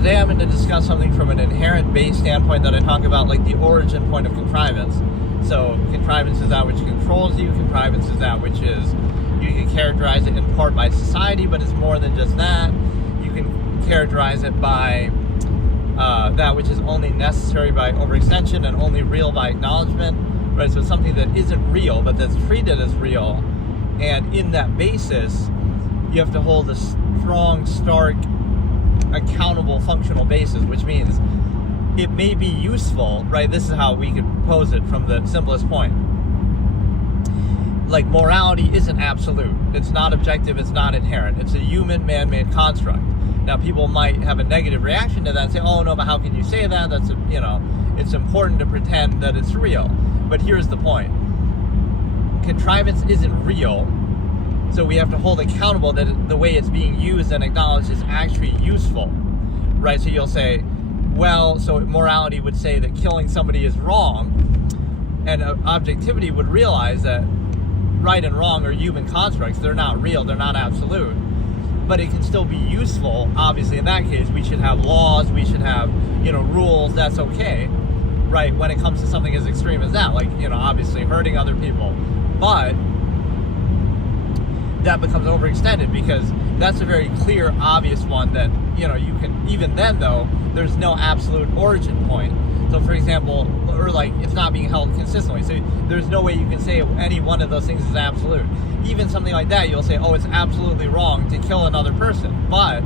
today I'm going to discuss something from an inherent base standpoint that I talk about, like the origin point of contrivance. So contrivance is that which controls you. Contrivance is that which is, you can characterize it in part by society, but it's more than just that. You can characterize it by that which is only necessary by overextension and only real by acknowledgement, right? So it's something that isn't real, but that's treated as real. And in that basis, you have to hold a strong, stark, accountable functional basis, which means it may be useful, right? This is how we could pose it from the simplest point. Like, morality isn't absolute. It's not objective. It's not inherent. It's a human man-made construct. Now, people might have a negative reaction to that and say, oh, no, but how can you say that? That's, it's important to pretend that it's real. But here's the point. Contrivance isn't real, so we have to hold accountable that the way it's being used and acknowledged is actually useful, right? So you'll say, well, so morality would say that killing somebody is wrong, and objectivity would realize that right and wrong are human constructs. They're not real. They're not absolute. But it can still be useful. Obviously, in that case, we should have laws. We should have, rules. That's okay, right? When it comes to something as extreme as that, like, obviously hurting other people. But that becomes overextended because that's a very clear, obvious one that, you can, even then, though, there's no absolute origin point. So, for example, or like, it's not being held consistently. So there's no way you can say any one of those things is absolute. Even something like that, you'll say, oh, it's absolutely wrong to kill another person. But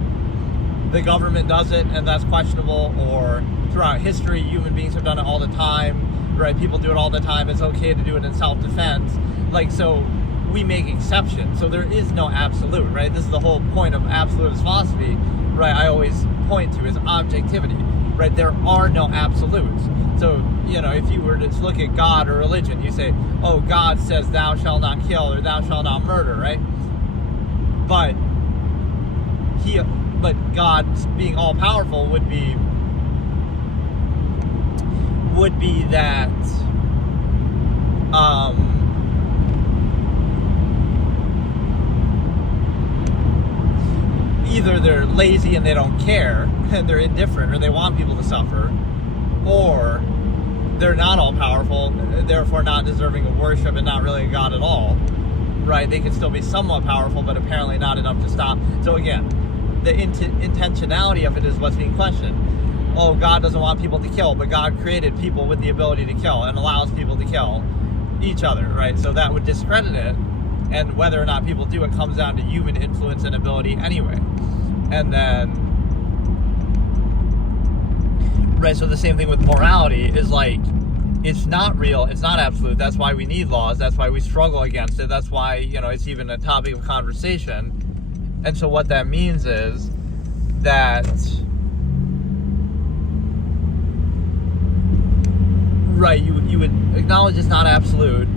the government does it, and that's questionable. Or throughout history, human beings have done it all the time, right? People do it all the time. It's okay to do it in self-defense. Like, so we make exceptions. So there is no absolute, right? This is the whole point of absolutist philosophy, right? I always point to is objectivity. Right, there are no absolutes. So, if you were to look at God or religion, you say, oh, God says thou shalt not kill or thou shalt not murder, right? But God being all powerful would be that either they're lazy and they don't care and they're indifferent, or they want people to suffer, or they're not all powerful, therefore not deserving of worship and not really a God at all, right? They can still be somewhat powerful, but apparently not enough to stop. So again, the intentionality of it is what's being questioned. Oh, God doesn't want people to kill, but God created people with the ability to kill and allows people to kill each other, right? So that would discredit it, and whether or not people do it comes down to human influence and ability anyway. And then, right, so the same thing with morality is like, it's not real, it's not absolute. That's why we need laws. That's why we struggle against it. That's why, it's even a topic of conversation. And so what that means is that, right, you would acknowledge it's not absolute,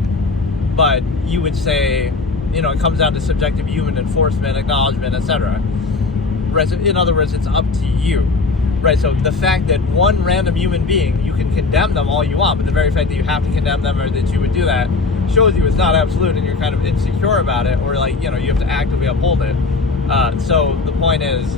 but you would say, it comes down to subjective human enforcement, acknowledgement, etc. Right, so in other words, it's up to you. Right, so the fact that one random human being, you can condemn them all you want, but the very fact that you have to condemn them or that you would do that shows you it's not absolute and you're kind of insecure about it, or like, you have to actively uphold it. So the point is,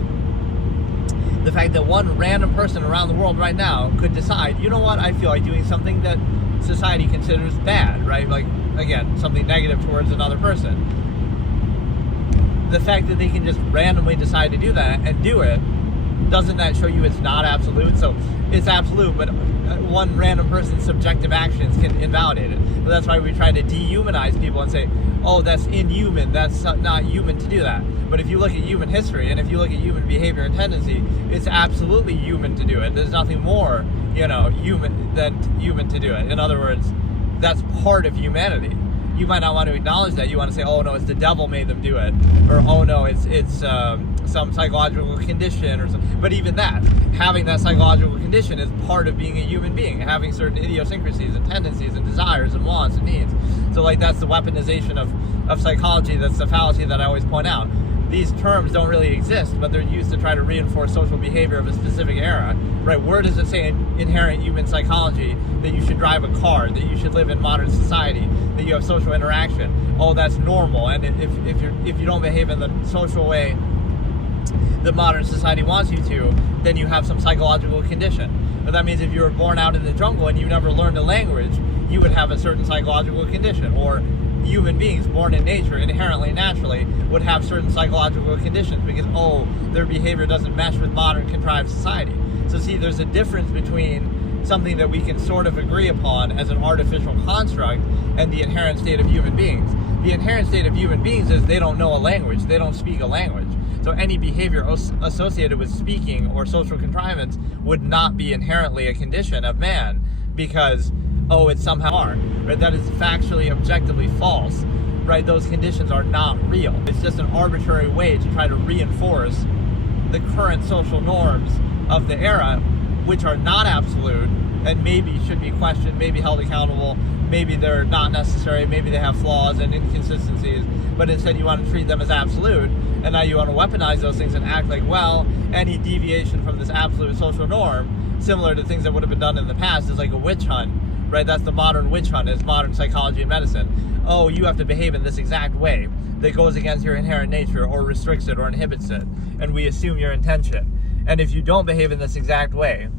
the fact that one random person around the world right now could decide, you know what, I feel like doing something that society considers bad, right? Like, again, something negative towards another person. The fact that they can just randomly decide to do that and do it, doesn't that show you it's not absolute? So it's absolute, but one random person's subjective actions can invalidate it. So that's why we try to dehumanize people and say, oh, that's inhuman, that's not human to do that. But if you look at human history, and if you look at human behavior and tendency, it's absolutely human to do it. There's nothing more, human than human to do it. In other words, that's part of humanity. You might not want to acknowledge that. You want to say, oh no, it's the devil made them do it, or oh no, it's some psychological condition or something. But even that, having that psychological condition is part of being a human being, having certain idiosyncrasies and tendencies and desires and wants and needs. So like, that's the weaponization of psychology. That's the fallacy that I always point out. These terms don't really exist, but they're used to try to reinforce social behavior of a specific era, right? Where does it say in inherent human psychology that you should drive a car, that you should live in modern society, that you have social interaction? Oh, that's normal. And if you don't behave in the social way that modern society wants you to, then you have some psychological condition. But that means if you were born out in the jungle and you never learned a language, you would have a certain psychological condition. Or human beings born in nature, inherently, naturally, would have certain psychological conditions because, their behavior doesn't mesh with modern contrived society. So see, there's a difference between something that we can sort of agree upon as an artificial construct and the inherent state of human beings. The inherent state of human beings is they don't know a language. They don't speak a language. So any behavior associated with speaking or social contrivance would not be inherently a condition of man because, it's somehow are. Right? That is factually, objectively false. Right? Those conditions are not real. It's just an arbitrary way to try to reinforce the current social norms of the era, which are not absolute and maybe should be questioned, maybe held accountable, maybe they're not necessary, maybe they have flaws and inconsistencies, but instead you want to treat them as absolute, and now you want to weaponize those things and act like, any deviation from this absolute social norm, similar to things that would have been done in the past, is like a witch hunt, right? That's the modern witch hunt, is modern psychology and medicine. You have to behave in this exact way that goes against your inherent nature or restricts it or inhibits it, and we assume your intention. And if you don't behave in this exact way,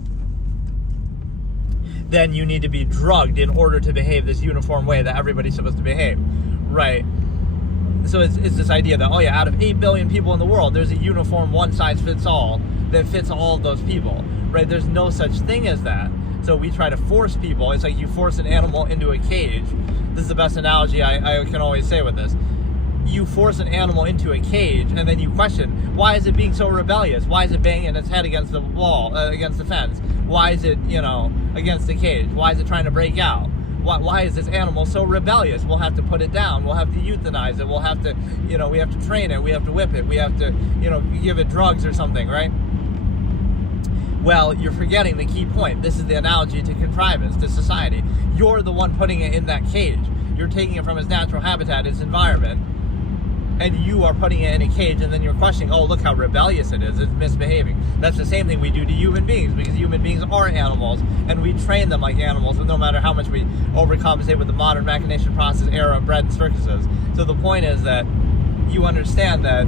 then you need to be drugged in order to behave this uniform way that everybody's supposed to behave, right? So it's this idea that, out of 8 billion people in the world, there's a uniform one-size-fits-all that fits all of those people, right? There's no such thing as that. So we try to force people. It's like you force an animal into a cage. This is the best analogy I can always say with this. You force an animal into a cage, and then you question, why is it being so rebellious? Why is it banging its head against the wall, against the fence? Why is it, against the cage? Why is it trying to break out? Why is this animal so rebellious? We'll have to put it down. We'll have to euthanize it. We'll have to, we have to train it. We have to whip it. We have to, give it drugs or something, right? Well, you're forgetting the key point. This is the analogy to contrivance, to society. You're the one putting it in that cage. You're taking it from its natural habitat, its environment, and you are putting it in a cage, and then you're questioning, look how rebellious it is, it's misbehaving. That's the same thing we do to human beings, because human beings are animals, and we train them like animals, no matter how much we overcompensate with the modern machination process era of bread and circuses. So the point is that you understand that,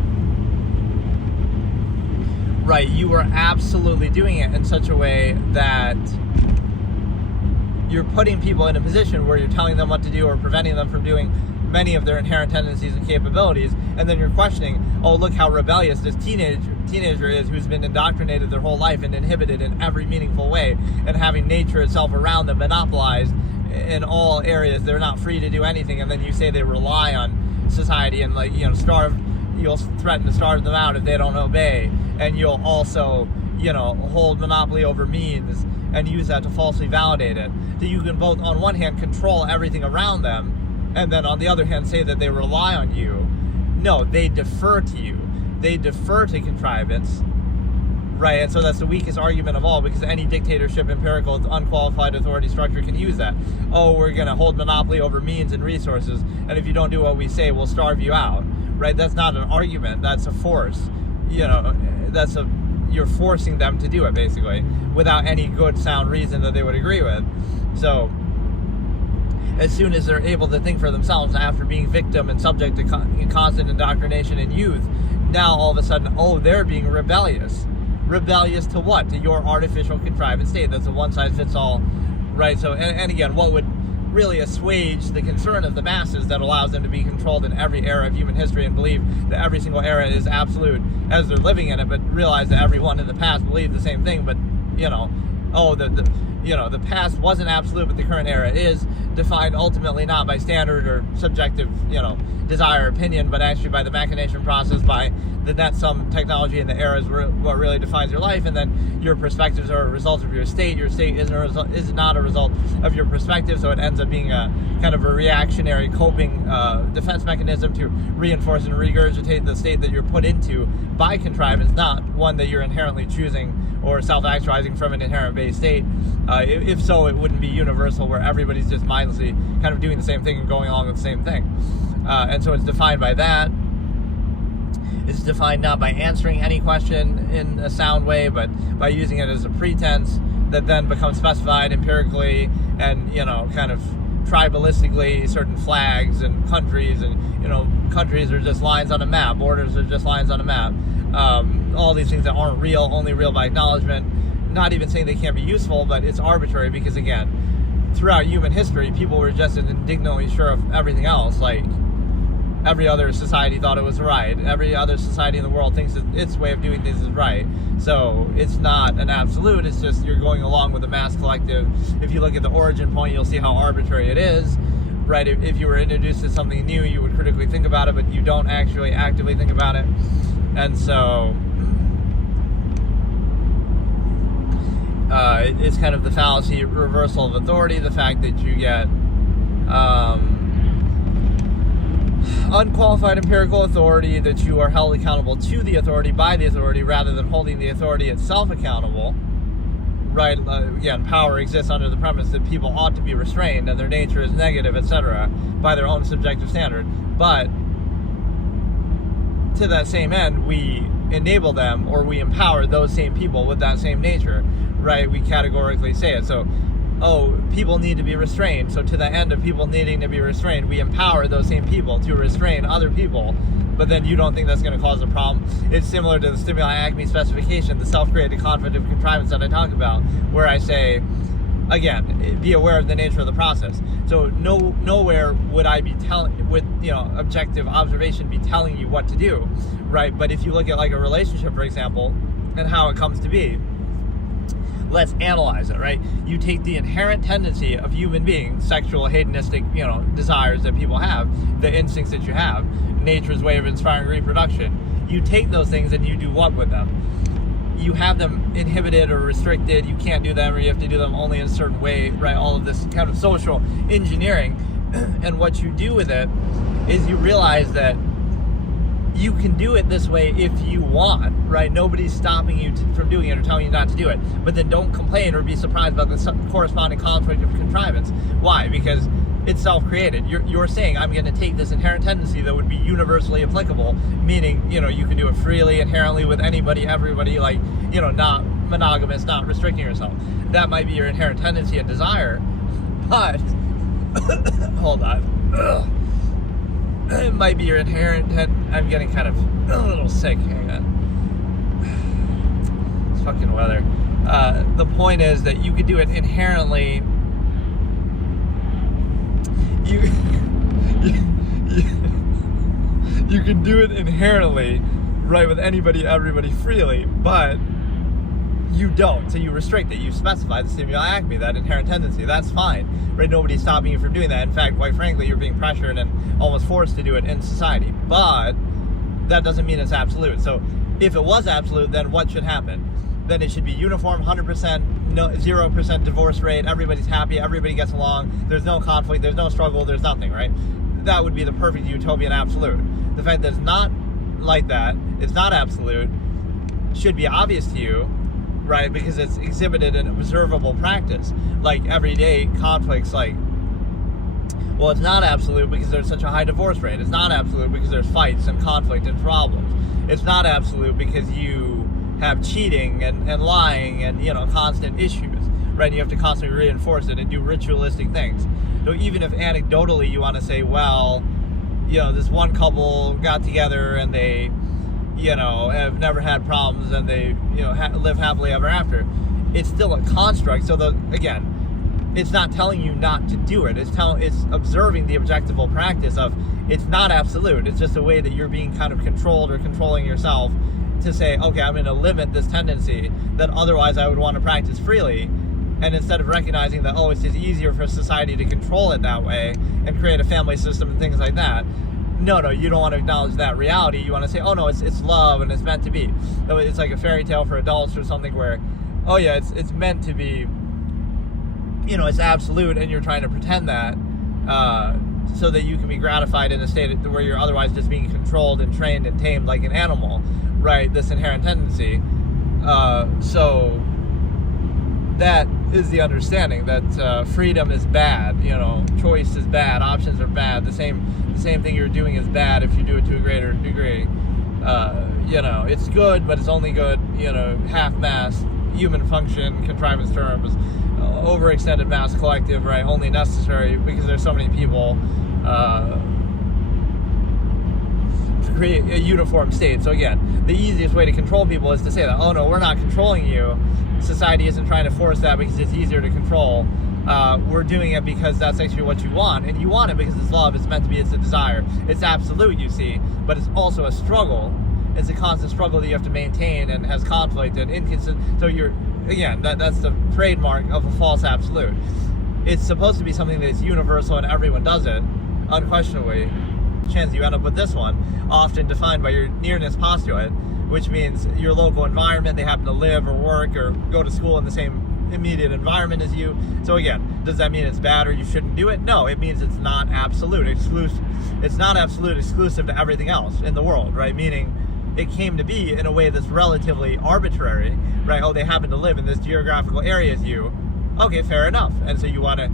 right, you are absolutely doing it in such a way that you're putting people in a position where you're telling them what to do or preventing them from doing many of their inherent tendencies and capabilities, and then you're questioning, look how rebellious this teenager is, who's been indoctrinated their whole life and inhibited in every meaningful way, and having nature itself around them monopolized in all areas. They're not free to do anything, and then you say they rely on society and you'll threaten to starve them out if they don't obey, and you'll also, hold monopoly over means and use that to falsely validate it. So you can both, on one hand, control everything around them, and then on the other hand say that they rely on you. No, they defer to you. They defer to contrivance, right? And so that's the weakest argument of all, because any dictatorship, empirical, unqualified authority structure can use that. We're going to hold monopoly over means and resources, and if you don't do what we say, we'll starve you out, right? That's not an argument. That's a force. You're forcing them to do it, basically, without any good, sound reason that they would agree with. So as soon as they're able to think for themselves after being victim and subject to constant indoctrination in youth, now all of a sudden, they're being rebellious. Rebellious to what? To your artificial contrivance state. That's a one-size-fits-all, right? So, and again, what would really assuage the concern of the masses that allows them to be controlled in every era of human history and believe that every single era is absolute as they're living in it, but realize that everyone in the past believed the same thing, but, the past wasn't absolute, but the current era is defined ultimately not by standard or subjective, desire or opinion, but actually by the machination process, by the net sum technology and the era is what really defines your life, and then your perspectives are a result of your state. Your state is not a result of your perspective, so it ends up being a kind of a reactionary coping defense mechanism to reinforce and regurgitate the state that you're put into by contrivance, not one that you're inherently choosing or self-actualizing from an inherent base state. If so, it wouldn't be universal, where everybody's just mindlessly kind of doing the same thing and going along with the same thing. And so it's defined by that. It's defined not by answering any question in a sound way, but by using it as a pretense that then becomes specified empirically and, kind of tribalistically, certain flags and countries, and, countries are just lines on a map, borders are just lines on a map. all these things that aren't real, only real by acknowledgement. Not even saying they can't be useful, but it's arbitrary because, again, throughout human history, people were just as indignantly sure of everything else. Like, every other society thought it was right. Every other society in the world thinks that its way of doing things is right. So it's not an absolute. It's just you're going along with the mass collective. If you look at the origin point, you'll see how arbitrary it is. Right? If you were introduced to something new, you would critically think about it, but you don't actually actively think about it. And so it's kind of the fallacy reversal of authority, the fact that you get unqualified empirical authority, that you are held accountable to the authority by the authority rather than holding the authority itself accountable. Right? Again, power exists under the premise that people ought to be restrained and their nature is negative, etc., by their own subjective standard. But to that same end, we enable them, or we empower those same people with that same nature. Right? We categorically say it. So, people need to be restrained. So to the end of people needing to be restrained, we empower those same people to restrain other people. But then you don't think that's going to cause a problem. It's similar to the stimuli acme specification, the self-created conflict of contrivance that I talk about, where I say, again, be aware of the nature of the process. So nowhere would I be telling, with objective observation, be telling you what to do, right? But if you look at like a relationship, for example, and how it comes to be, let's analyze it, right? You take the inherent tendency of human beings, sexual, hedonistic, desires that people have, the instincts that you have, nature's way of inspiring reproduction. You take those things and you do what with them? You have them inhibited or restricted. You can't do them, or you have to do them only in a certain way, right? All of this kind of social engineering. And what you do with it is you realize that you can do it this way if you want, right? Nobody's stopping you from doing it or telling you not to do it. But then don't complain or be surprised about the corresponding conflict of contrivance. Why? Because it's self-created. You're saying, I'm going to take this inherent tendency that would be universally applicable, meaning, you can do it freely, inherently with anybody, everybody, like, not monogamous, not restricting yourself. That might be your inherent tendency and desire, but, hold on. It might be your inherent I'm getting kind of a little sick. Hang on. It's fucking weather. The point is that you could do it inherently. You can do it inherently, right, with anybody, everybody, freely, but you don't. So you restrict it. You specify the stimuli acme, that inherent tendency. That's fine, right? Nobody's stopping you from doing that. In fact, quite frankly, you're being pressured and almost forced to do it in society. But that doesn't mean it's absolute. So if it was absolute, then what should happen? Then it should be uniform, 100%, 0% divorce rate. Everybody's happy. Everybody gets along. There's no conflict. There's no struggle. There's nothing, right? That would be the perfect utopian absolute. The fact that it's not like that, it's not absolute, should be obvious to you, right? Because it's exhibited in observable practice. Like everyday conflicts, like, well, it's not absolute because there's such a high divorce rate. It's not absolute because there's fights and conflict and problems. It's not absolute because you have cheating and lying and, constant issues, right? And you have to constantly reinforce it and do ritualistic things. So even if anecdotally you want to say, well, this one couple got together and they, have never had problems and they, live happily ever after, it's still a construct. So again, it's not telling you not to do it. It's observing the objectival practice of, it's not absolute. It's just a way that you're being kind of controlled or controlling yourself to say, okay, I'm going to limit this tendency that otherwise I would want to practice freely. And instead of recognizing that, it's just easier for society to control it that way and create a family system and things like that. No, you don't want to acknowledge that reality. You want to say, oh no, it's love and it's meant to be. It's like a fairy tale for adults or something where, it's meant to be, it's absolute, and you're trying to pretend that so that you can be gratified in a state where you're otherwise just being controlled and trained and tamed like an animal, right? This inherent tendency. So that is the understanding that freedom is bad, choice is bad, options are bad. The same thing you're doing is bad if you do it to a greater degree. It's good, but it's only good, half-mass, human function, contrivance terms, overextended mass collective, right? Only necessary because there's so many people to create a uniform state. So again, the easiest way to control people is to say that, oh no, we're not controlling you. Society isn't trying to force that because it's easier to control. We're doing it because that's actually what you want, and you want it because it's love. It's meant to be. It's a desire. It's absolute, you see, but it's also a struggle. It's a constant struggle that you have to maintain and has conflict and inconsistent. So that's the trademark of a false absolute. It's supposed to be something that's universal and everyone does it, unquestionably. Chance you end up with this one, often defined by your nearness postulate, which means your local environment. They happen to live or work or go to school in the same immediate environment as you. So again, does that mean it's bad or you shouldn't do it? No, it means it's not absolute, exclusive. It's not absolute, exclusive to everything else in the world, right? Meaning it came to be in a way that's relatively arbitrary, right? Oh, they happen to live in this geographical area as you. Okay, fair enough. And so you want to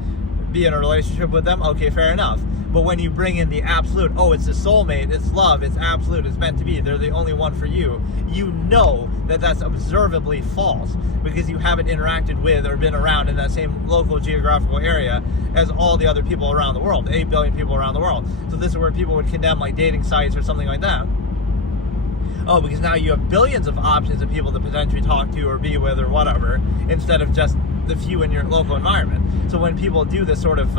be in a relationship with them? Okay, fair enough. But when you bring in the absolute, oh, it's a soulmate, it's love, it's absolute, it's meant to be, they're the only one for you, you know that that's observably false because you haven't interacted with or been around in that same local geographical area as all the other people around the world, 8 billion people around the world. So this is where people would condemn like dating sites or something like that. Oh, because now you have billions of options of people to potentially talk to or be with or whatever, instead of just the few in your local environment. So when people do this sort of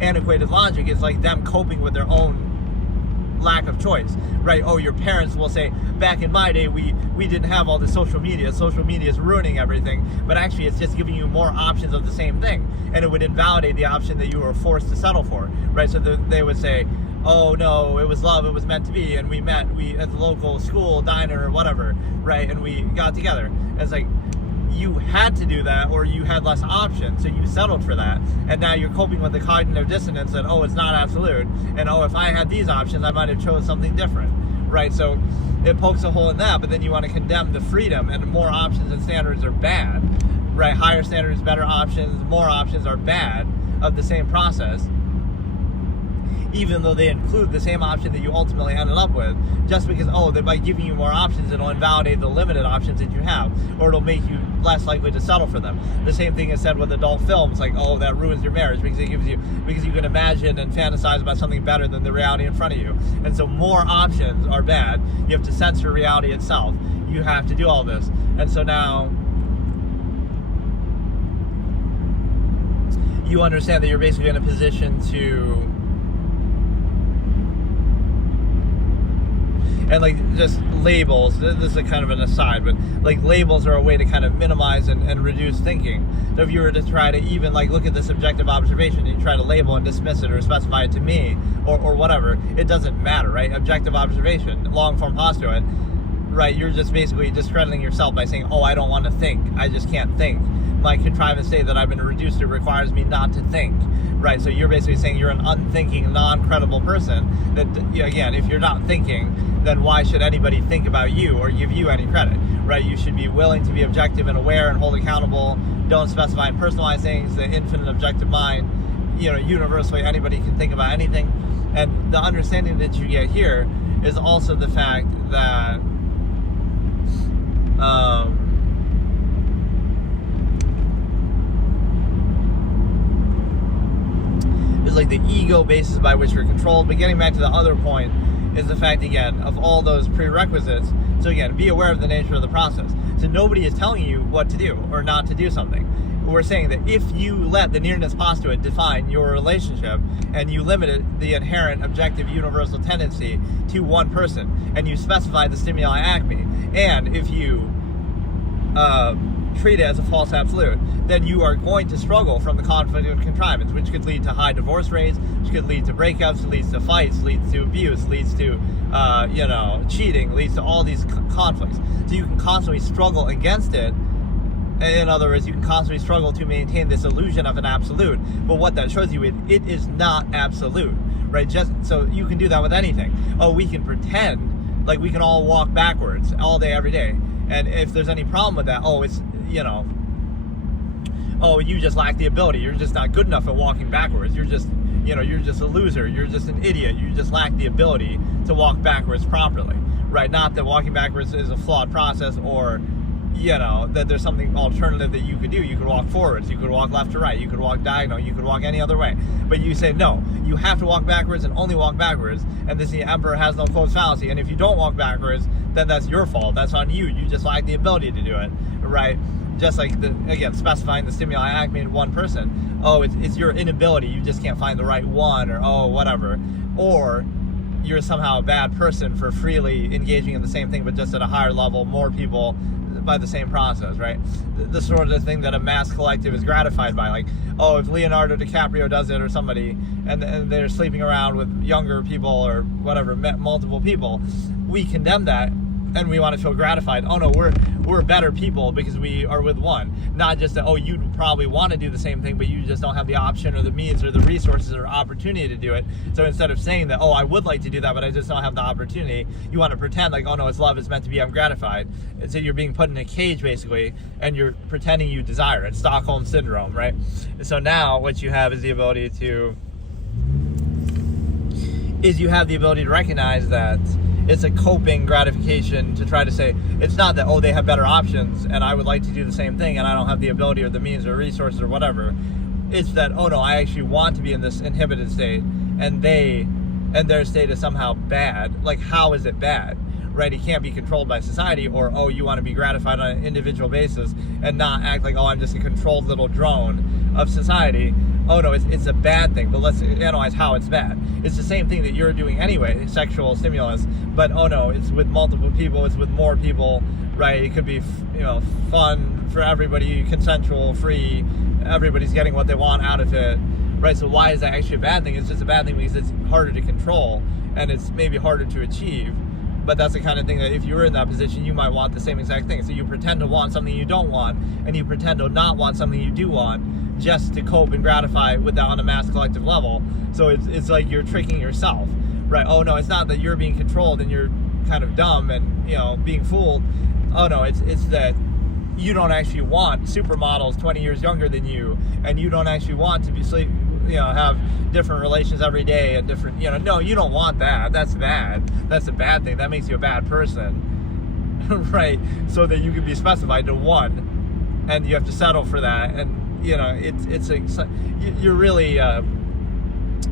antiquated logic, it's like them coping with their own lack of choice, right? Oh, your parents will say, back in my day, we didn't have all the social media. Social media is ruining everything, but actually it's just giving you more options of the same thing, and it would invalidate the option that you were forced to settle for, right? So they would say, oh no, it was love, it was meant to be, and we met at the local school, diner, or whatever, right? And we got together. And it's like, you had to do that or you had less options, so you settled for that, and now you're coping with the cognitive dissonance that, oh, it's not absolute, and oh, if I had these options I might have chose something different, right? So it pokes a hole in that, but then you want to condemn the freedom, and more options and standards are bad, right? Higher standards, better options, more options are bad of the same process, even though they include the same option that you ultimately ended up with, just because, oh, that by giving you more options, it'll invalidate the limited options that you have, or it'll make you less likely to settle for them. The same thing is said with adult films, like, oh, that ruins your marriage because you can imagine and fantasize about something better than the reality in front of you. And so more options are bad. You have to censor reality itself. You have to do all this. And so now you understand that you're basically in a position to, and like just labels, this is a kind of an aside, but like labels are a way to kind of minimize and reduce thinking. So if you were to try to even like look at this objective observation and you try to label and dismiss it or specify it to me or whatever, it doesn't matter, right? Objective observation, long form postulate, right? You're just basically discrediting yourself by saying, oh, I don't want to think, I just can't think. My contrivance state that I've been reduced to requires me not to think, right? So you're basically saying you're an unthinking, non-credible person. That, again, if you're not thinking, then why should anybody think about you or give you any credit, right? You should be willing to be objective and aware and hold accountable. Don't specify and personalize things. The infinite objective mind, universally anybody can think about anything. And the understanding that you get here is also the fact that is like the ego basis by which we're controlled. But getting back to the other point is the fact, again, of all those prerequisites. So again, be aware of the nature of the process. So nobody is telling you what to do or not to do something. We're saying that if you let the nearness postulate define your relationship and you limit the inherent objective universal tendency to one person and you specify the stimuli acme, and if you treat it as a false absolute, then you are going to struggle from the conflict of contrivance, which could lead to high divorce rates, which could lead to breakups, leads to fights, leads to abuse, leads to cheating, leads to all these conflicts. So you can constantly struggle against it. In other words, you can constantly struggle to maintain this illusion of an absolute. But what that shows you, it is not absolute, right? Just so you can do that with anything. Oh, we can pretend like we can all walk backwards all day, every day. And if there's any problem with that, oh, it's, oh, you just lack the ability. You're just not good enough at walking backwards. You're just, you're just a loser. You're just an idiot. You just lack the ability to walk backwards properly, right? Not that walking backwards is a flawed process or, that there's something alternative that you could do. You could walk forwards, you could walk left to right, you could walk diagonal, you could walk any other way. But you say, no, you have to walk backwards and only walk backwards. And this, the emperor has no clothes fallacy. And if you don't walk backwards, then that's your fault. That's on you. You just lack the ability to do it, right? Just like, again, specifying the stimuli acme in one person. Oh, it's your inability. You just can't find the right one, or whatever. Or you're somehow a bad person for freely engaging in the same thing, but just at a higher level, more people by the same process, right? The sort of thing that a mass collective is gratified by. Like, oh, if Leonardo DiCaprio does it, or somebody, and they're sleeping around with younger people or whatever, multiple people, we condemn that and we want to feel gratified. Oh no, we're better people because we are with one. Not just that, oh, you probably want to do the same thing, but you just don't have the option or the means or the resources or opportunity to do it. So instead of saying that, oh, I would like to do that, but I just don't have the opportunity, you want to pretend like, oh no, it's love, it's meant to be, I'm gratified. And so you're being put in a cage, basically, and you're pretending you desire it. Stockholm syndrome, right? So now what you have is the ability to recognize that it's a coping gratification to try to say, it's not that, oh, they have better options and I would like to do the same thing and I don't have the ability or the means or resources or whatever. It's that, oh no, I actually want to be in this inhibited state, and their state is somehow bad. Like, how is it bad? Right? It can't be controlled by society. Or, oh, you want to be gratified on an individual basis and not act like, oh, I'm just a controlled little drone of society. Oh no, it's a bad thing, but let's analyze how it's bad. It's the same thing that you're doing anyway, sexual stimulus, but oh no, it's with multiple people, it's with more people, right? It could be, fun for everybody, consensual, free, everybody's getting what they want out of it, right? So why is that actually a bad thing? It's just a bad thing because it's harder to control and it's maybe harder to achieve. But that's the kind of thing that if you were in that position, you might want the same exact thing. So you pretend to want something you don't want, and you pretend to not want something you do want, just to cope and gratify with that on a mass collective level. So it's like you're tricking yourself, right? Oh no, it's not that you're being controlled and you're kind of dumb and being fooled. Oh no, it's that you don't actually want supermodels 20 years younger than you, and you don't actually want to be have different relations every day and different, no, you don't want that. That's bad. That's a bad thing. That makes you a bad person, right? So that you can be specified to one, and you have to settle for that. And you're really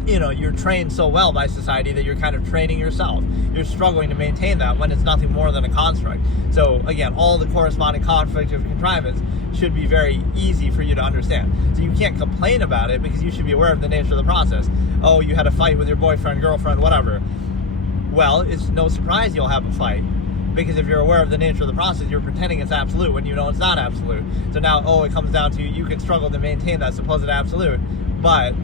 you're trained so well by society that you're kind of training yourself. You're struggling to maintain that when it's nothing more than a construct. So again, all the corresponding conflict of contrivance should be very easy for you to understand. So you can't complain about it because you should be aware of the nature of the process. Oh, you had a fight with your boyfriend, girlfriend, whatever. Well, it's no surprise you'll have a fight, because if you're aware of the nature of the process, you're pretending it's absolute when you know it's not absolute. So now, it comes down to you can struggle to maintain that supposed absolute, but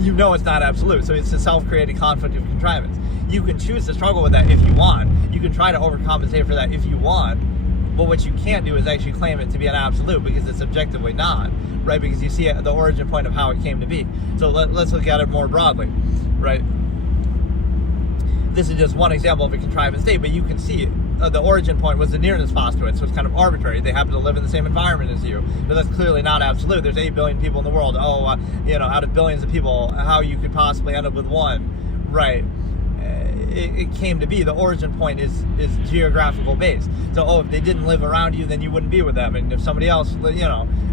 you know it's not absolute. So it's a self-created conflict of contrivance. You can choose to struggle with that if you want. You can try to overcompensate for that if you want. But what you can't do is actually claim it to be an absolute, because it's objectively not, right? Because you see the origin point of how it came to be. So let's look at it more broadly, right? This is just one example of a contrivance state, but you can see the origin point was the nearness postulate, so it's kind of arbitrary. They happen to live in the same environment as you, but that's clearly not absolute. There's 8 billion people in the world. Out of billions of people, how you could possibly end up with one, right? It came to be. The origin point is geographical based. So, if they didn't live around you, then you wouldn't be with them. And if somebody else,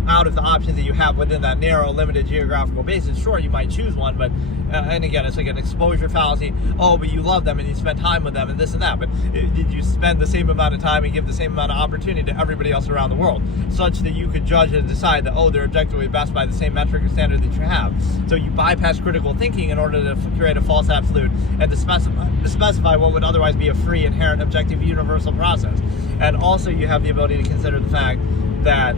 out of the options that you have within that narrow, limited geographical basis, sure, you might choose one, but, and again, it's like an exposure fallacy. Oh, but you love them and you spend time with them and this and that. But did you spend the same amount of time and give the same amount of opportunity to everybody else around the world, such that you could judge and decide that, they're objectively best by the same metric or standard that you have? So you bypass critical thinking in order to create a false absolute and to specify what would otherwise be a free, inherent, objective, universal process. And also you have the ability to consider the fact that,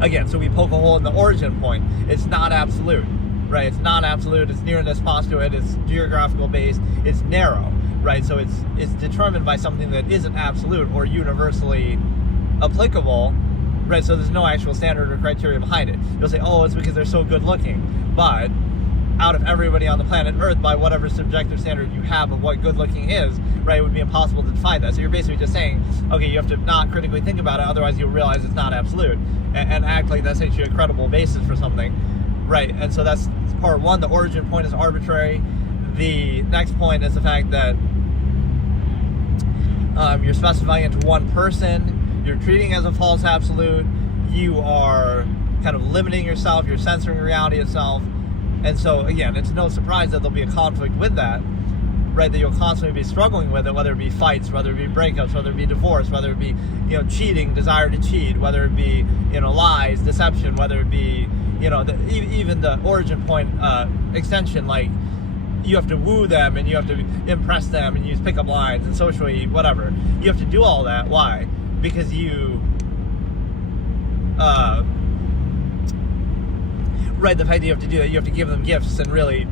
again, so we poke a hole in the origin point. It's not absolute, right? It's not absolute. It's nearness postulate. It's geographical based. It's narrow, right? So it's determined by something that isn't absolute or universally applicable, right? So there's no actual standard or criteria behind it. You'll say, it's because they're so good looking, but out of everybody on the planet Earth, by whatever subjective standard you have of what good looking is, right, it would be impossible to define that. So you're basically just saying, okay, you have to not critically think about it, otherwise you'll realize it's not absolute, and act like that's actually a credible basis for something, right? And so that's part one. The origin point is arbitrary. The next point is the fact that you're specifying it to one person, you're treating it as a false absolute, you are kind of limiting yourself, you're censoring reality itself. And so, again, it's no surprise that there'll be a conflict with that, right? That you'll constantly be struggling with it, whether it be fights, whether it be breakups, whether it be divorce, whether it be, cheating, desire to cheat, whether it be, lies, deception, whether it be, even the origin point extension, like you have to woo them and you have to impress them and use pickup lines and socially, whatever. You have to do all that. Why? Because right, the fact that you have to do that, you have to give them gifts and really,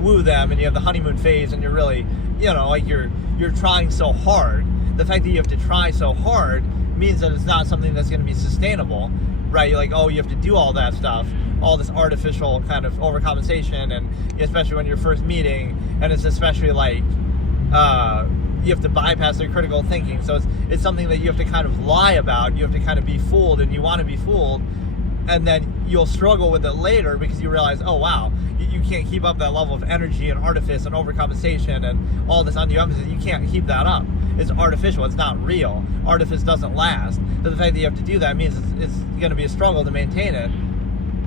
woo them, and you have the honeymoon phase, and you're really, like you're trying so hard. The fact that you have to try so hard means that it's not something that's going to be sustainable, right? You're like, you have to do all that stuff, all this artificial kind of overcompensation, and especially when you're first meeting, and it's especially like, you have to bypass their critical thinking. So it's something that you have to kind of lie about. You have to kind of be fooled, and you want to be fooled. And then you'll struggle with it later because you realize, oh wow, you can't keep up that level of energy and artifice and overcompensation and all this undue emphasis. You can't keep that up. It's artificial. It's not real. Artifice doesn't last. But the fact that you have to do that means it's going to be a struggle to maintain it.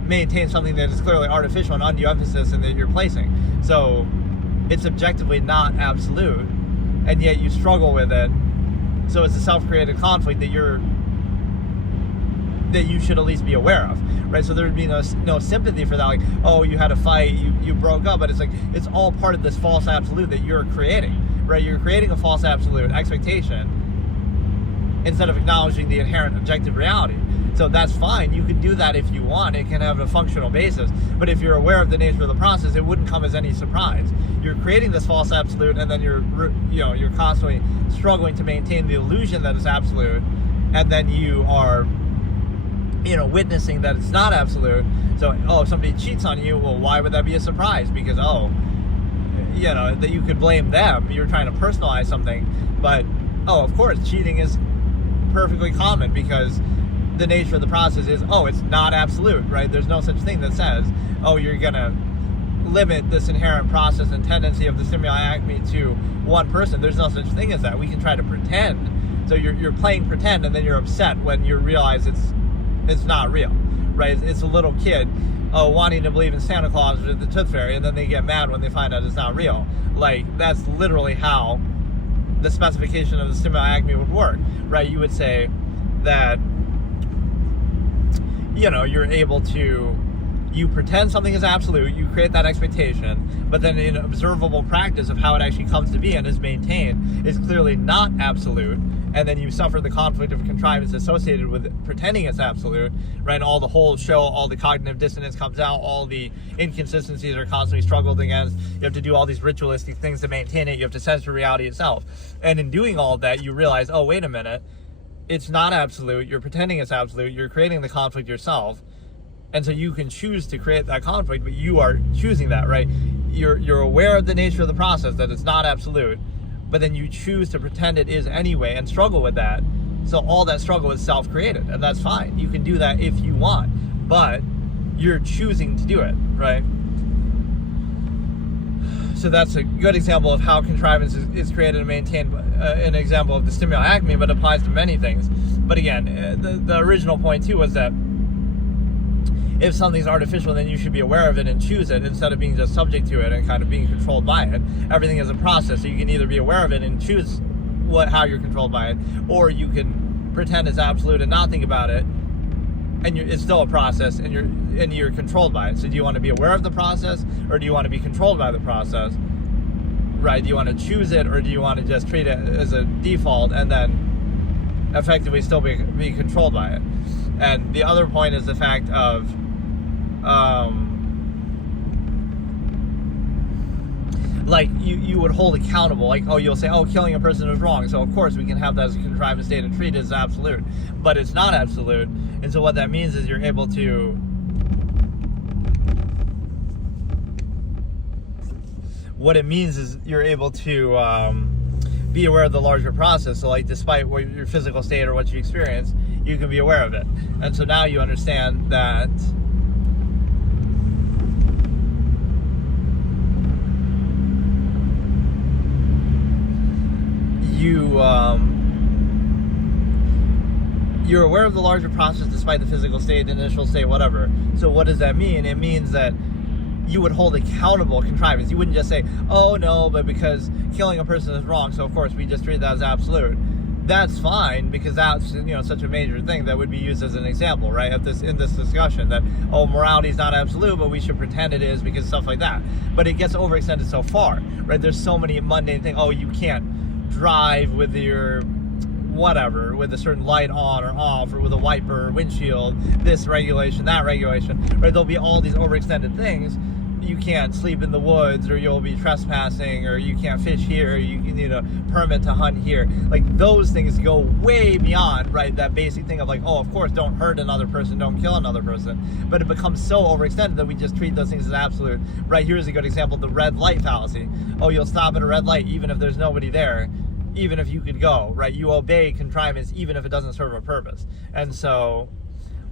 Maintain something that is clearly artificial and undue emphasis and that you're placing. So it's objectively not absolute, and yet you struggle with it. So it's a self-created conflict that you should at least be aware of, right? So there would be no sympathy for that, like, oh, you had a fight, you broke up, but it's like, it's all part of this false absolute that you're creating, right? You're creating a false absolute expectation instead of acknowledging the inherent objective reality. So that's fine, you can do that if you want, it can have a functional basis, but if you're aware of the nature of the process, it wouldn't come as any surprise. You're creating this false absolute, and then you're constantly struggling to maintain the illusion that it's absolute, and then you are witnessing that it's not absolute. So, if somebody cheats on you, well, why would that be a surprise? Because, that you could blame them. You're trying to personalize something. But, of course, cheating is perfectly common because the nature of the process is, it's not absolute, right? There's no such thing that says, you're going to limit this inherent process and tendency of the stimuli acme to one person. There's no such thing as that. We can try to pretend. So you're playing pretend, and then you're upset when you realize it's not real, right? It's a little kid wanting to believe in Santa Claus or the Tooth Fairy, and then they get mad when they find out it's not real. Like, that's literally how the specification of the stimuli acme would work, right? You would say that, you're able to, you pretend something is absolute, you create that expectation, but then in observable practice of how it actually comes to be and is maintained is clearly not absolute. And then you suffer the conflict of contrivance associated with pretending it's absolute, right? And all the holes show, all the cognitive dissonance comes out, all the inconsistencies are constantly struggled against. You have to do all these ritualistic things to maintain it. You have to censor reality itself. And in doing all of that, you realize, wait a minute, it's not absolute. You're pretending it's absolute. You're creating the conflict yourself. And so you can choose to create that conflict, but you are choosing that, right? You're aware of the nature of the process, that it's not absolute, but then you choose to pretend it is anyway and struggle with that. So all that struggle is self-created, and that's fine. You can do that if you want, but you're choosing to do it, right? So that's a good example of how contrivance is created and maintained, an example of the stimuli acme, but applies to many things. But again, the original point too was that if something's artificial, then you should be aware of it and choose it instead of being just subject to it and kind of being controlled by it. Everything is a process, so you can either be aware of it and choose how you're controlled by it, or you can pretend it's absolute and not think about it, and it's still a process, and you're controlled by it. So do you want to be aware of the process, or do you want to be controlled by the process? Right? Do you want to choose it, or do you want to just treat it as a default and then effectively still be controlled by it? And the other point is the fact of like you would hold accountable, like, you'll say, killing a person is wrong, so of course we can have that as a contrivance state and treat it as absolute, but it's not absolute. And so what that means is you're able to be aware of the larger process. So like, despite what your physical state or what you experience, you can be aware of it. And so now you understand that you're aware of the larger process despite the physical state, initial state, whatever. So what does that mean? It means that you would hold accountable contrivance. You wouldn't just say, oh no, but because killing a person is wrong, so of course we just treat that as absolute. That's fine, because that's, such a major thing that would be used as an example, right? In this discussion, that, oh, morality is not absolute, but we should pretend it is, because stuff like that. But it gets overextended so far, right? There's so many mundane things. Oh, you can't drive with your whatever, with a certain light on or off, or with a wiper or windshield, this regulation, that regulation, right? There'll be all these overextended things. You can't sleep in the woods, or you'll be trespassing, or you can't fish here, you need a permit to hunt here. Like, those things go way beyond, right, that basic thing of like, oh, of course, don't hurt another person, don't kill another person. But it becomes so overextended that we just treat those things as absolute. Right, here's a good example, the red light fallacy. Oh, you'll stop at a red light even if there's nobody there, even if you could go, right? You obey contrivance even if it doesn't serve a purpose. And so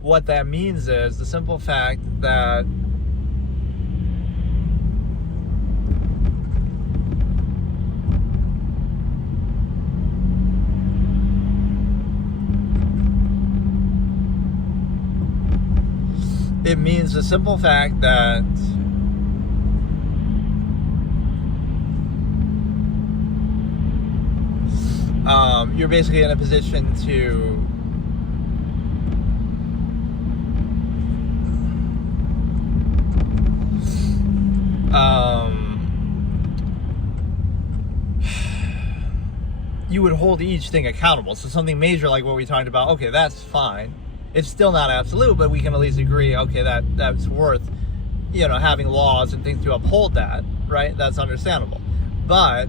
what that means is the simple fact that it means the simple fact that you're basically in a position to you would hold each thing accountable. So something major like what we talked about, okay, that's fine. It's still not absolute, but we can at least agree, okay, that's worth, having laws and things to uphold that, right? That's understandable. But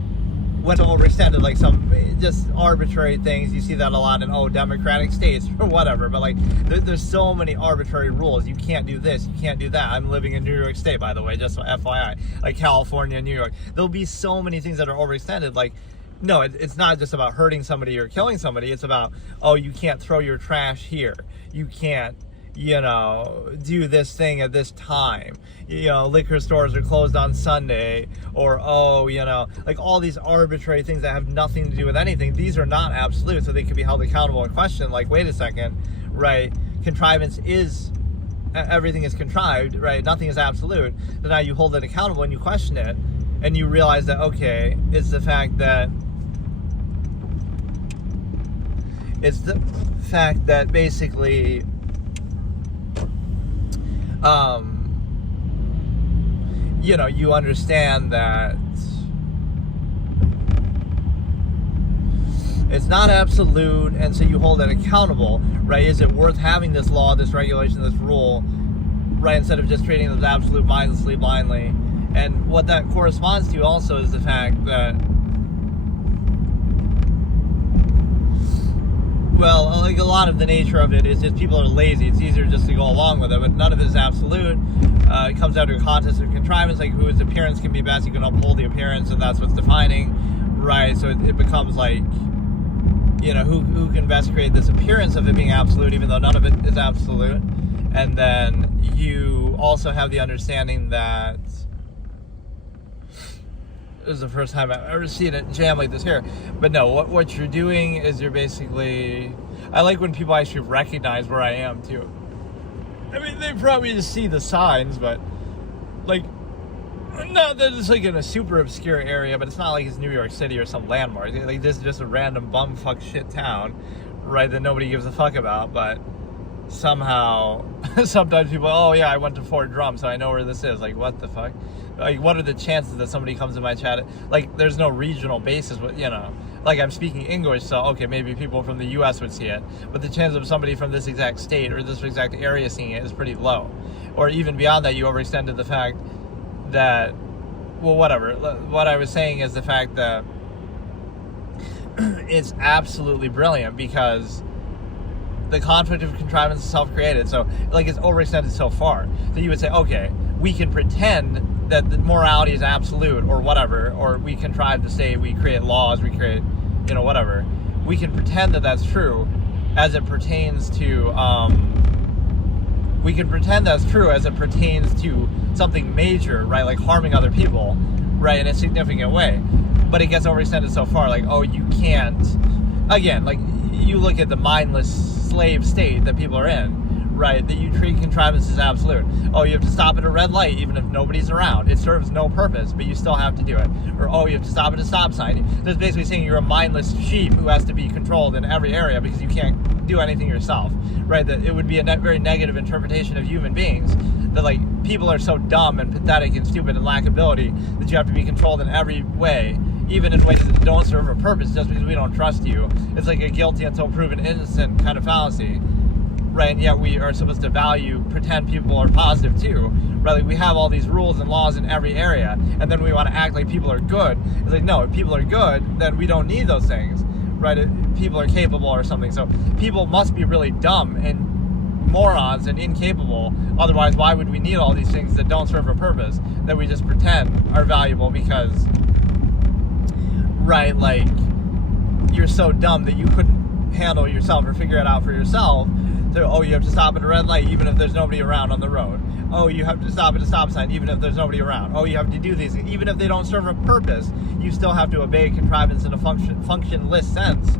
when it's overextended, like some just arbitrary things, you see that a lot in, democratic states or whatever, but like there's so many arbitrary rules. You can't do this, you can't do that. I'm living in New York State, by the way, just FYI, like California, New York. There'll be so many things that are overextended, like, no, it's not just about hurting somebody or killing somebody. It's about, oh, you can't throw your trash here. You can't, do this thing at this time. Liquor stores are closed on Sunday. Or, like all these arbitrary things that have nothing to do with anything. These are not absolute, so they can be held accountable and questioned. Like, wait a second, right? Contrivance is, everything is contrived, right? Nothing is absolute. So now you hold it accountable and you question it. And you realize that, okay, it's the fact that basically you understand that it's not absolute, and so you hold it accountable, right? Is it worth having this law, this regulation, this rule, right, instead of just treating it as absolute mindlessly, blindly? And what that corresponds to also is the fact that, well, like a lot of the nature of it is just people are lazy. It's easier just to go along with it, but none of it is absolute. It comes down to a contest of contrivance, like whose appearance can be best. You can uphold the appearance, and that's what's defining, right? So it becomes like, who can best create this appearance of it being absolute, even though none of it is absolute. And then you also have the understanding that this is the first time I've ever seen it jam like this here. But no, what you're doing is you're basically, I like when people actually recognize where I am too. I mean, they probably just see the signs, but like, no, they're just like in a super obscure area, but it's not like it's New York City or some landmark. Like, this is just a random bumfuck shit town, right, that nobody gives a fuck about, but somehow, sometimes people, oh yeah, I went to Fort Drum, so I know where this is. Like, what the fuck? Like, what are the chances that somebody comes in my chat? Like, there's no regional basis, like I'm speaking English, so okay, maybe people from the US would see it, but the chance of somebody from this exact state or this exact area seeing it is pretty low. Or even beyond that, you overextended the fact that, well, whatever. What I was saying is the fact that it's absolutely brilliant because the conflict of contrivance is self-created. So, like, it's overextended so far that you would say, okay, we can pretend that the morality is absolute or whatever, or we contrive to say we create laws, we create, whatever. We can pretend that that's true as it pertains to, something major, right? Like harming other people, right? In a significant way. But it gets overextended so far, like, oh, you can't, again, like, you look at the mindless slave state that people are in, right? That you treat contrivance as absolute. Oh, you have to stop at a red light even if nobody's around. It serves no purpose, but you still have to do it. Or, oh, you have to stop at a stop sign. That's basically saying you're a mindless sheep who has to be controlled in every area because you can't do anything yourself, right? That it would be a very negative interpretation of human beings, that like people are so dumb and pathetic and stupid and lack ability that you have to be controlled in every way, even in ways that don't serve a purpose just because we don't trust you. It's like a guilty until proven innocent kind of fallacy, right? And yet we are supposed to pretend people are positive too, right? Like we have all these rules and laws in every area, and then we want to act like people are good. It's like, no, if people are good, then we don't need those things, right? People are capable or something. So people must be really dumb and morons and incapable. Otherwise, why would we need all these things that don't serve a purpose, that we just pretend are valuable because, right, like you're so dumb that you couldn't handle yourself or figure it out for yourself. So, oh, you have to stop at a red light even if there's nobody around on the road. Oh, you have to stop at a stop sign even if there's nobody around. Oh, you have to do these things. Even if they don't serve a purpose, you still have to obey contrivance in a functionless sense,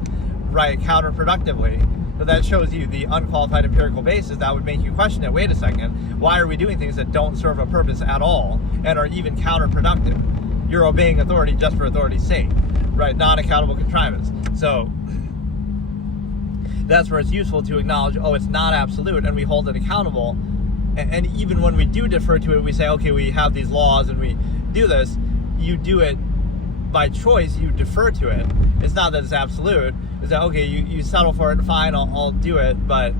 right, counterproductively. So that shows you the unqualified empirical basis that would make you question it. Wait a second, why are we doing things that don't serve a purpose at all and are even counterproductive? You're obeying authority just for authority's sake, right? Non-accountable contrivance. So that's where it's useful to acknowledge, oh, it's not absolute, and we hold it accountable. And even when we do defer to it, we say, okay, we have these laws and we do this. You do it by choice, you defer to it. It's not that it's absolute. It's that, okay, you settle for it, fine, I'll do it, but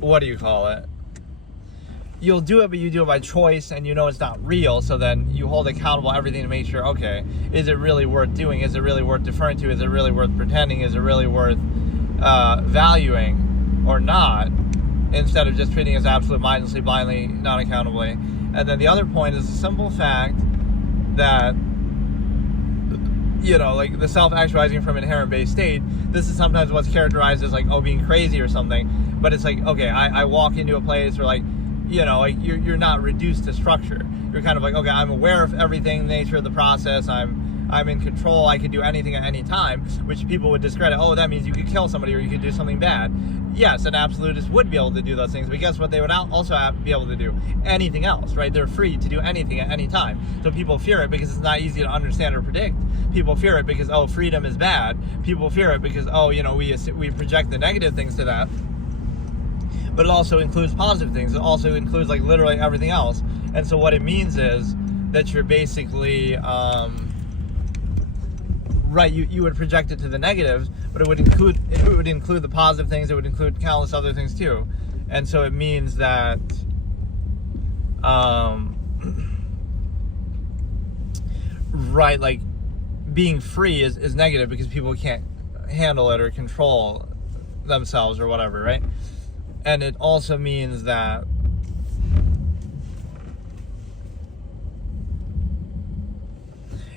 what do you call it? You'll do it, but you do it by choice, and you know it's not real, so then you hold accountable everything to make sure, okay, is it really worth doing? Is it really worth deferring to? Is it really worth pretending? Is it really worth valuing or not? Instead of just treating it as absolute, mindlessly, blindly, non-accountably. And then the other point is the simple fact that, you know, like the self-actualizing from inherent base state, this is sometimes what's characterized as like, oh, being crazy or something, but it's like, okay, I walk into a place where like, you know, like you're not reduced to structure. You're kind of like, okay, I'm aware of everything, the nature of the process, I'm in control, I could do anything at any time, which people would discredit. Oh, that means you could kill somebody or you could do something bad. Yes, an absolutist would be able to do those things, but guess what they would also be able to do? Anything else, right? They're free to do anything at any time. So people fear it because it's not easy to understand or predict. People fear it because, oh, freedom is bad. People fear it because, oh, you know, we project the negative things to that. But it also includes positive things. It also includes like literally everything else. And so what it means is that you're basically, right, you would project it to the negatives, but it would include the positive things. It would include countless other things too. And so it means that, right, like being free is negative because people can't handle it or control themselves or whatever, right? And it also means that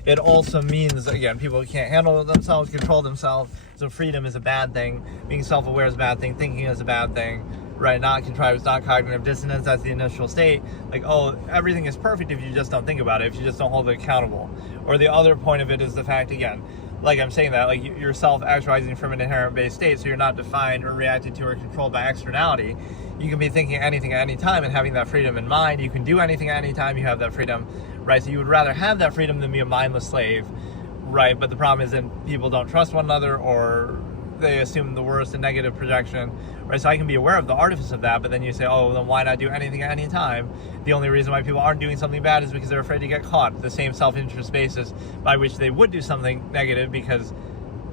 again, people can't handle themselves, control themselves, so freedom is a bad thing, being self-aware is a bad thing, thinking is a bad thing, right? Not contrivance, not cognitive dissonance, that's the initial state. Like, oh, everything is perfect if you just don't think about it, if you just don't hold it accountable. Or the other point of it is the fact, again, like I'm saying that, like you're self-actualizing from an inherent base state, so you're not defined or reacted to or controlled by externality. You can be thinking anything at any time and having that freedom in mind. You can do anything at any time, you have that freedom, right? So you would rather have that freedom than be a mindless slave, right? But the problem is then people don't trust one another, or they assume the worst and negative projection, right? So I can be aware of the artifice of that, but then you say, oh, then why not do anything at any time? The only reason why people aren't doing something bad is because they're afraid to get caught. The same self-interest basis by which they would do something negative, because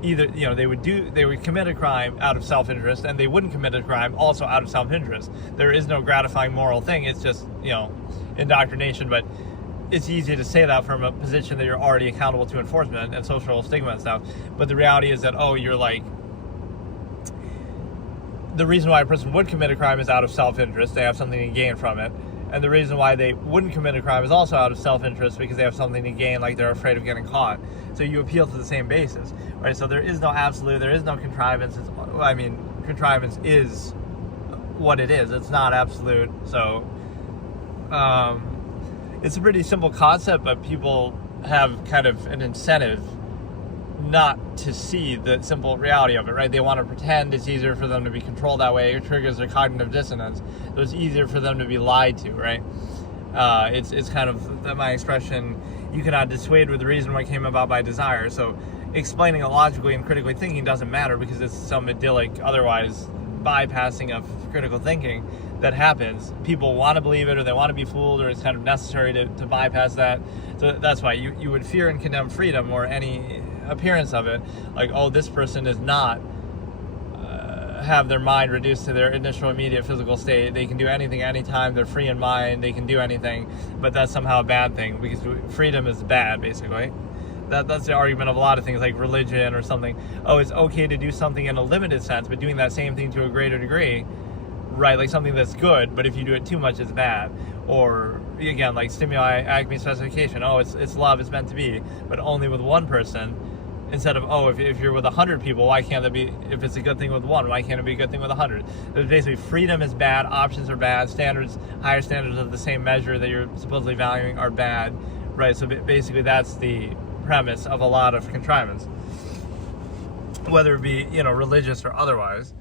either, you know, they would commit a crime out of self-interest, and they wouldn't commit a crime also out of self-interest. There is no gratifying moral thing. It's just, you know, indoctrination. But it's easy to say that from a position that you're already accountable to enforcement and social stigma and stuff. But the reality is that, oh, you're like, the reason why a person would commit a crime is out of self-interest. They have something to gain from it. And the reason why they wouldn't commit a crime is also out of self-interest, because they have something to gain, like they're afraid of getting caught. So you appeal to the same basis, right? So there is no absolute, there is no contrivance. Contrivance is what it is. It's not absolute. So It's a pretty simple concept, but people have kind of an incentive not to see the simple reality of it, right? They want to pretend it's easier for them to be controlled that way. It triggers their cognitive dissonance. So it's easier for them to be lied to, right? It's kind of my expression, you cannot dissuade with reason what came about by desire. So explaining it logically and critically thinking doesn't matter because it's some idyllic, otherwise bypassing of critical thinking that happens. People want to believe it, or they want to be fooled, or it's kind of necessary to bypass that. So that's why you would fear and condemn freedom or any appearance of it, like, oh, this person does not have their mind reduced to their initial immediate physical state. They can do anything anytime. They're free in mind. They can do anything, but that's somehow a bad thing because freedom is bad, basically. That's the argument of a lot of things like religion or something. Oh, it's okay to do something in a limited sense, but doing that same thing to a greater degree, right? Like something that's good, but if you do it too much, it's bad. Or again, like stimuli, acme, specification. Oh, it's love, it's meant to be, but only with one person. Instead of, oh, if you're with 100 people, why can't it be, if it's a good thing with one, why can't it be a good thing with 100? It's basically freedom is bad, options are bad, standards, higher standards of the same measure that you're supposedly valuing are bad, right? So basically that's the premise of a lot of contrivance, whether it be, religious or otherwise.